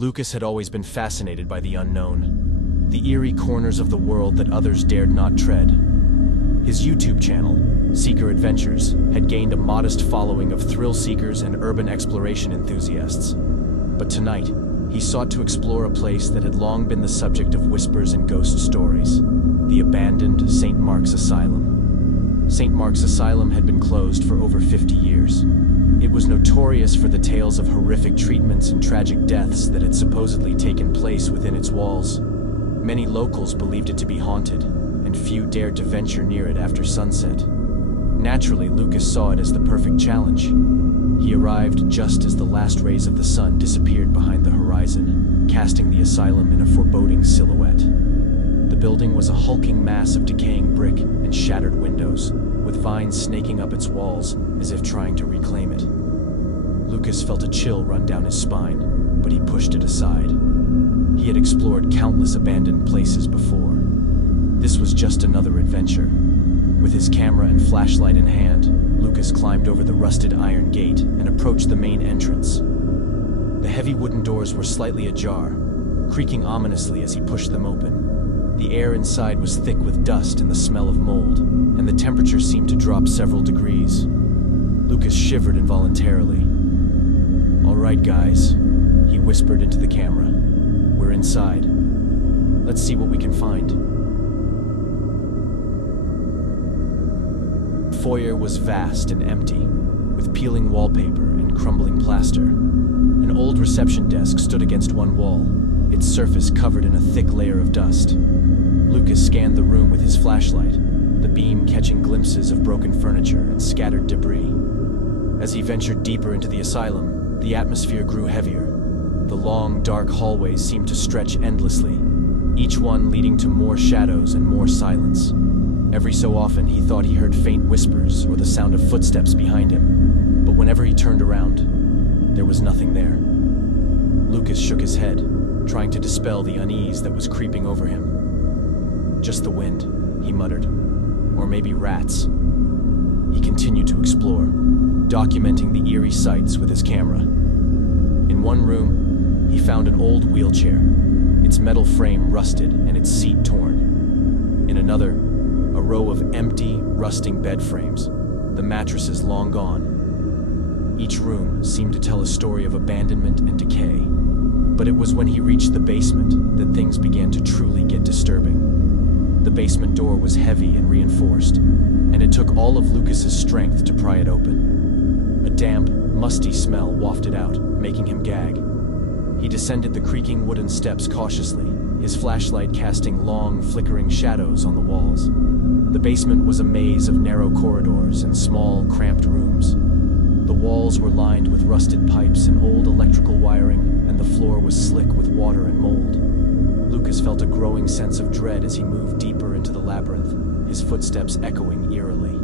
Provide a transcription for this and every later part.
Lucas had always been fascinated by the unknown, the eerie corners of the world that others dared not tread. His YouTube channel, Seeker Adventures, had gained a modest following of thrill seekers and urban exploration enthusiasts. But tonight, he sought to explore a place that had long been the subject of whispers and ghost stories: the abandoned St. Mark's Asylum. St. Mark's Asylum had been closed for over 50 years. It was notorious for the tales of horrific treatments and tragic deaths that had supposedly taken place within its walls. Many locals believed it to be haunted, and few dared to venture near it after sunset. Naturally, Lucas saw it as the perfect challenge. He arrived just as the last rays of the sun disappeared behind the horizon, casting the asylum in a foreboding silhouette. The building was a hulking mass of decaying brick and shattered windows, with vines snaking up its walls as if trying to reclaim it. Lucas felt a chill run down his spine, but he pushed it aside. He had explored countless abandoned places before. This was just another adventure. With his camera and flashlight in hand, Lucas climbed over the rusted iron gate and approached the main entrance. The heavy wooden doors were slightly ajar, creaking ominously as he pushed them open. The air inside was thick with dust and the smell of mold, and the temperature seemed to drop several degrees. Lucas shivered involuntarily. "All right, guys," he whispered into the camera. "We're inside. Let's see what we can find." The foyer was vast and empty, with peeling wallpaper and crumbling plaster. An old reception desk stood against one wall, its surface covered in a thick layer of dust. Lucas scanned the room with his flashlight, the beam catching glimpses of broken furniture and scattered debris. As he ventured deeper into the asylum, the atmosphere grew heavier. The long, dark hallways seemed to stretch endlessly, each one leading to more shadows and more silence. Every so often, he thought he heard faint whispers or the sound of footsteps behind him, but whenever he turned around, there was nothing there. Lucas shook his head, trying to dispel the unease that was creeping over him. "Just the wind," he muttered. "Or maybe rats." He continued to explore, documenting the eerie sights with his camera. In one room, he found an old wheelchair, its metal frame rusted and its seat torn. In another, a row of empty, rusting bed frames, the mattresses long gone. Each room seemed to tell a story of abandonment and decay. But it was when he reached the basement that things began to truly get disturbing. The basement door was heavy and reinforced, and it took all of Lucas's strength to pry it open. A damp, musty smell wafted out, making him gag. He descended the creaking wooden steps cautiously, his flashlight casting long, flickering shadows on the walls. The basement was a maze of narrow corridors and small, cramped rooms. The walls were lined with rusted pipes and old electrical wiring, and the floor was slick with water and mold. Lucas felt a growing sense of dread as he moved deeper into the labyrinth, his footsteps echoing eerily.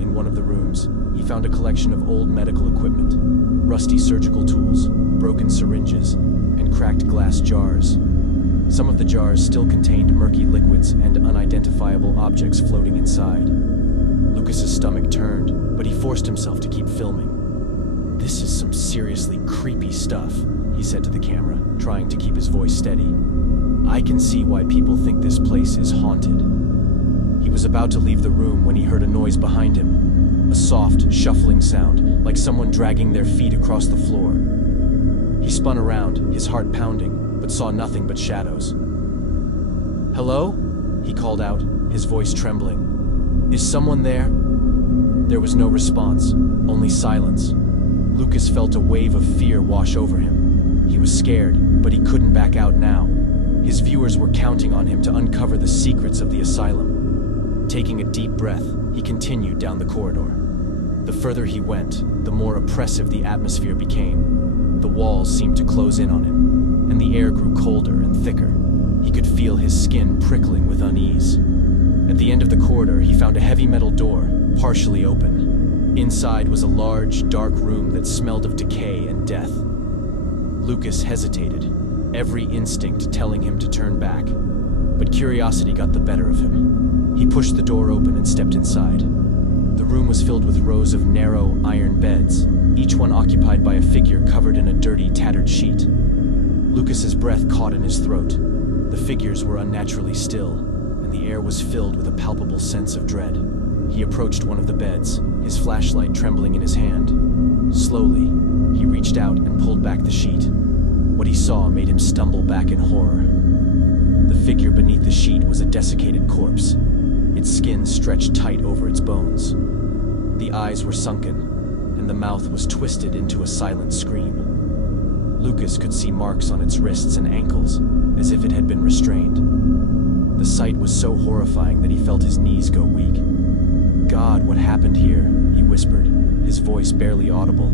In one of the rooms, he found a collection of old medical equipment, rusty surgical tools, broken syringes, and cracked glass jars. Some of the jars still contained murky liquids and unidentifiable objects floating inside. Lucas's stomach turned, but he forced himself to keep filming. "This is some seriously creepy stuff," he said to the camera, trying to keep his voice steady. "I can see why people think this place is haunted." He was about to leave the room when he heard a noise behind him, a soft, shuffling sound, like someone dragging their feet across the floor. He spun around, his heart pounding, but saw nothing but shadows. "Hello?" he called out, his voice trembling. "Is someone there?" There was no response, only silence. Lucas felt a wave of fear wash over him. He was scared, but he couldn't back out now. His viewers were counting on him to uncover the secrets of the asylum. Taking a deep breath, he continued down the corridor. The further he went, the more oppressive the atmosphere became. The walls seemed to close in on him, and the air grew colder and thicker. He could feel his skin prickling with unease. At the end of the corridor, he found a heavy metal door, partially open. Inside was a large, dark room that smelled of decay and death. Lucas hesitated, every instinct telling him to turn back. But curiosity got the better of him. He pushed the door open and stepped inside. The room was filled with rows of narrow, iron beds, each one occupied by a figure covered in a dirty, tattered sheet. Lucas's breath caught in his throat. The figures were unnaturally still, and the air was filled with a palpable sense of dread. He approached one of the beds, his flashlight trembling in his hand. Slowly, he reached out and pulled back the sheet. What he saw made him stumble back in horror. The figure beneath the sheet was a desiccated corpse, its skin stretched tight over its bones. The eyes were sunken, and the mouth was twisted into a silent scream. Lucas could see marks on its wrists and ankles, as if it had been restrained. The sight was so horrifying that he felt his knees go weak. "God, what happened here?" he whispered, his voice barely audible.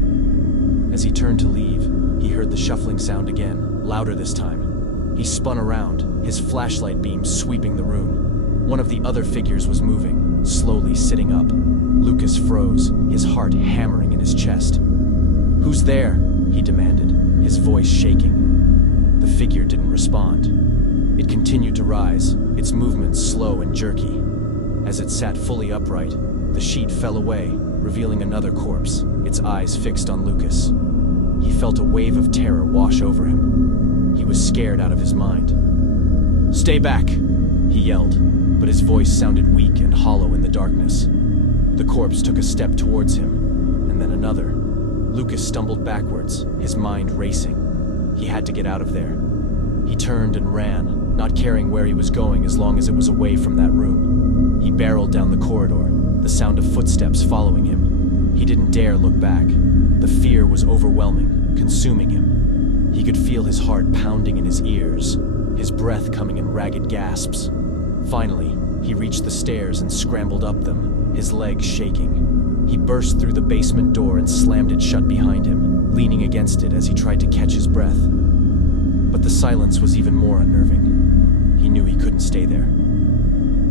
As he turned to leave, he heard the shuffling sound again, louder this time. He spun around, his flashlight beam sweeping the room. One of the other figures was moving, slowly sitting up. Lucas froze, his heart hammering in his chest. "Who's there?" he demanded, his voice shaking. The figure didn't respond. It continued to rise, its movements slow and jerky. As it sat fully upright, the sheet fell away, revealing another corpse, its eyes fixed on Lucas. He felt a wave of terror wash over him. He was scared out of his mind. "Stay back!" he yelled, but his voice sounded weak and hollow in the darkness. The corpse took a step towards him, and then another. Lucas stumbled backwards, his mind racing. He had to get out of there. He turned and ran, not caring where he was going as long as it was away from that room. He barreled down the corridor, the sound of footsteps following him. He didn't dare look back. The fear was overwhelming, consuming him. He could feel his heart pounding in his ears, his breath coming in ragged gasps. Finally, he reached the stairs and scrambled up them, his legs shaking. He burst through the basement door and slammed it shut behind him, leaning against it as he tried to catch his breath. But the silence was even more unnerving. He knew he couldn't stay there.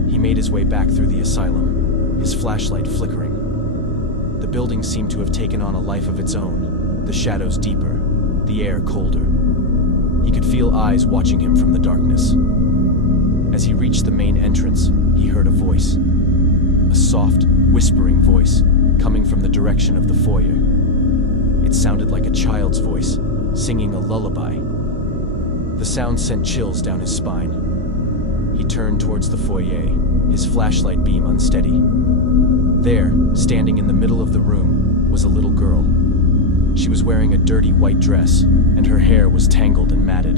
He made his way back through the asylum, his flashlight flickering. The building seemed to have taken on a life of its own, the shadows deeper, the air colder. He could feel eyes watching him from the darkness. As he reached the main entrance, he heard a voice. A soft, whispering voice, coming from the direction of the foyer. It sounded like a child's voice, singing a lullaby. The sound sent chills down his spine. He turned towards the foyer, his flashlight beam unsteady. There, standing in the middle of the room, was a little girl. She was wearing a dirty white dress, and her hair was tangled and matted.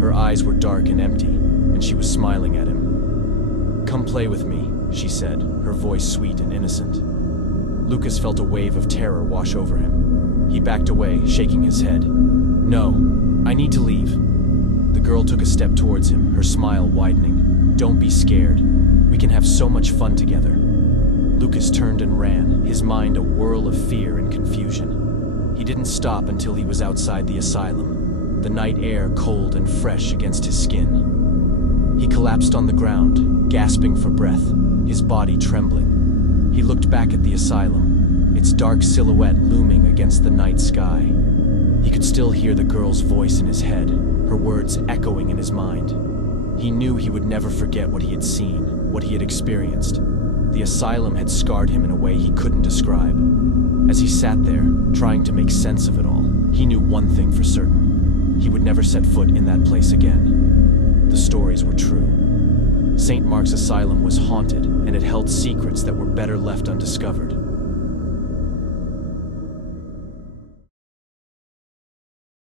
Her eyes were dark and empty, and she was smiling at him. "Come play with me," she said, her voice sweet and innocent. Lucas felt a wave of terror wash over him. He backed away, shaking his head. "No, I need to leave." The girl took a step towards him, her smile widening. "Don't be scared. We can have so much fun together." Lucas turned and ran, his mind a whirl of fear and confusion. He didn't stop until he was outside the asylum, the night air cold and fresh against his skin. He collapsed on the ground, gasping for breath, his body trembling. He looked back at the asylum, its dark silhouette looming against the night sky. He could still hear the girl's voice in his head, her words echoing in his mind. He knew he would never forget what he had seen, what he had experienced. The asylum had scarred him in a way he couldn't describe. As he sat there, trying to make sense of it all, he knew one thing for certain. He would never set foot in that place again. The stories were true. St. Mark's Asylum was haunted, and it held secrets that were better left undiscovered.